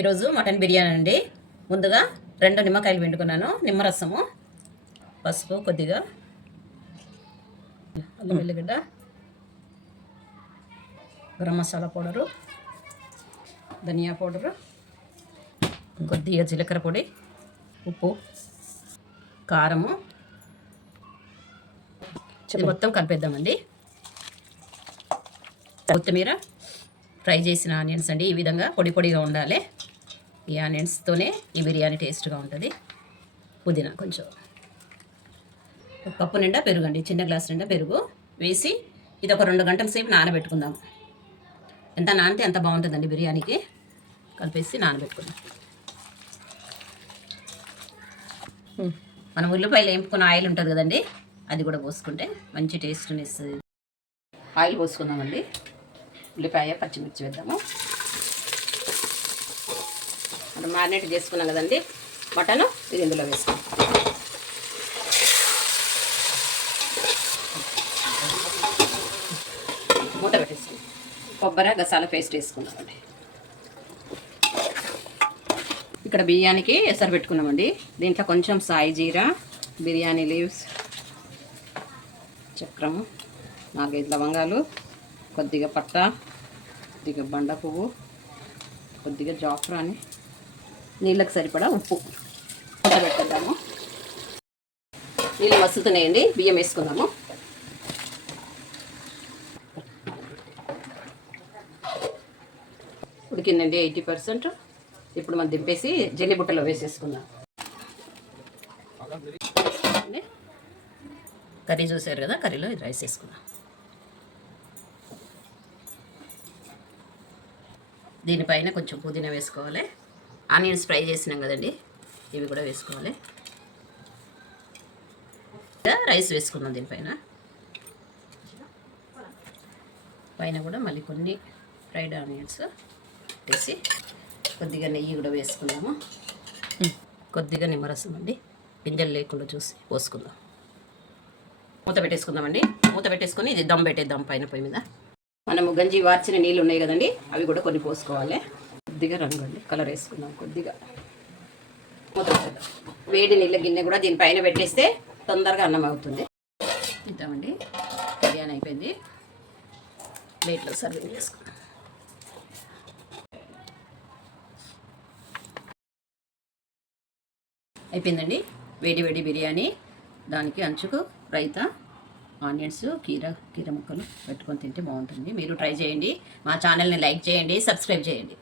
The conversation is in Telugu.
ఈరోజు మటన్ బిర్యానీ అండి. ముందుగా 2 నిమ్మకాయలు పిండుకున్నాను, నిమ్మరసము, పసుపు కొద్దిగా, అల్లం వెల్లిగడ్డ, గరం మసాలా పౌడరు, ధనియా పౌడరు, కొద్దిగా జీలకర్ర పొడి, ఉప్పు, కారము. ఇది మొత్తం కలిపేద్దామండి. కొత్తిమీర, ఫ్రై చేసిన ఆనియన్స్ అండి. ఈ విధంగా పొడి పొడిగా ఉండాలి. ఈ ఆనియన్స్తోనే ఈ బిర్యానీ టేస్ట్గా ఉంటుంది. పుదీనా కొంచెం, ఒక కప్పు నిండా పెరుగు అండి, చిన్న గ్లాస్ నిండా పెరుగు వేసి ఇది ఒక 2 గంటల సేపు నానబెట్టుకుందాం. ఎంత నానితే అంత బాగుంటుందండి బిర్యానీకి. కలిపేసి నానబెట్టుకుందాం. మనం ఉల్లిపాయలు వేపుకున్న ఆయిల్ ఉంటుంది కదండి, అది కూడా పోసుకుంటే మంచి టేస్ట్ని ఇస్తుంది. ఆయిల్ పోసుకుందామండి. ఉల్లిపాయ పచ్చిమిర్చి వేద్దాము. మనం మ్యారినేట్ చేసుకున్నాం కదండి మటను, ఇది ఇందులో వేసుకుందాం. మూత పెట్టేసుకుందాం. కొబ్బరి గసాల పేస్ట్ వేసుకుందామండి. ఇక్కడ బియ్యానికి ఎసరు పెట్టుకున్నామండి. దీంట్లో కొంచెం సాయి జీరా, బిర్యానీ లీవ్స్, చక్రము, 4-5 లవంగాలు, కొద్దిగా పట్ట, కొద్దిగా బండ పువ్వు, కొద్దిగా జాఫ్రాని, నీళ్ళకి సరిపడా ఉప్పు పెట్టేద్దాము. నీళ్ళు మసులుతున్నాయండి, బియ్యం వేసుకుందాము. ఉడికిందండి 80%. ఇప్పుడు మనం దింపేసి జల్లి బుట్టలో వేసేసుకుందాం. కర్రీ చూసారు కదా, కర్రీలో ఇది రైస్ వేసుకుందాం. దీనిపైన కొంచెం పుదీనా వేసుకోవాలి. ఆనియన్స్ ఫ్రై చేసినాం కదండి, ఇవి కూడా వేసుకోవాలి. రైస్ వేసుకున్నాం దీనిపైన. పైన కూడా మళ్ళీ కొన్ని ఫ్రైడ్ ఆనియన్స్ వేసి కొద్దిగా నెయ్యి కూడా వేసుకుందాము. కొద్దిగా నిమ్మరసం అండి, గింజలు లేకుండా చూసి పోసుకుందాం. మూత పెట్టేసుకుందామండి. మూత పెట్టేసుకొని ఇది దమ్ పెట్టేద్దాం పైన పొయ్యి మీద. మనము గంజి వార్చిన నీళ్ళు ఉన్నాయి కదండి, అవి కూడా కొన్ని పోసుకోవాలి. కొద్దిగా రంగు అండి, కలర్ వేసుకుందాం కొద్దిగా. మూత పెట్టేద్దాం. వేడి నీళ్ళ గిన్నె కూడా దీనిపైన పెట్టేస్తే తొందరగా అన్నం అవుతుంది. తింటామండి. బిర్యానీ అయిపోయింది. ప్లేట్లో సర్వింగ్ చేసుకుందాం. అయిపోయిందండి వేడి వేడి బిర్యానీ. దానికి అంచుకు రైతా, ఆనియన్స్, కీర ముక్కలు పెట్టుకొని తింటే బాగుంటుంది. మీరు ట్రై చేయండి. మా ఛానల్ని లైక్ చేయండి, సబ్స్క్రైబ్ చేయండి.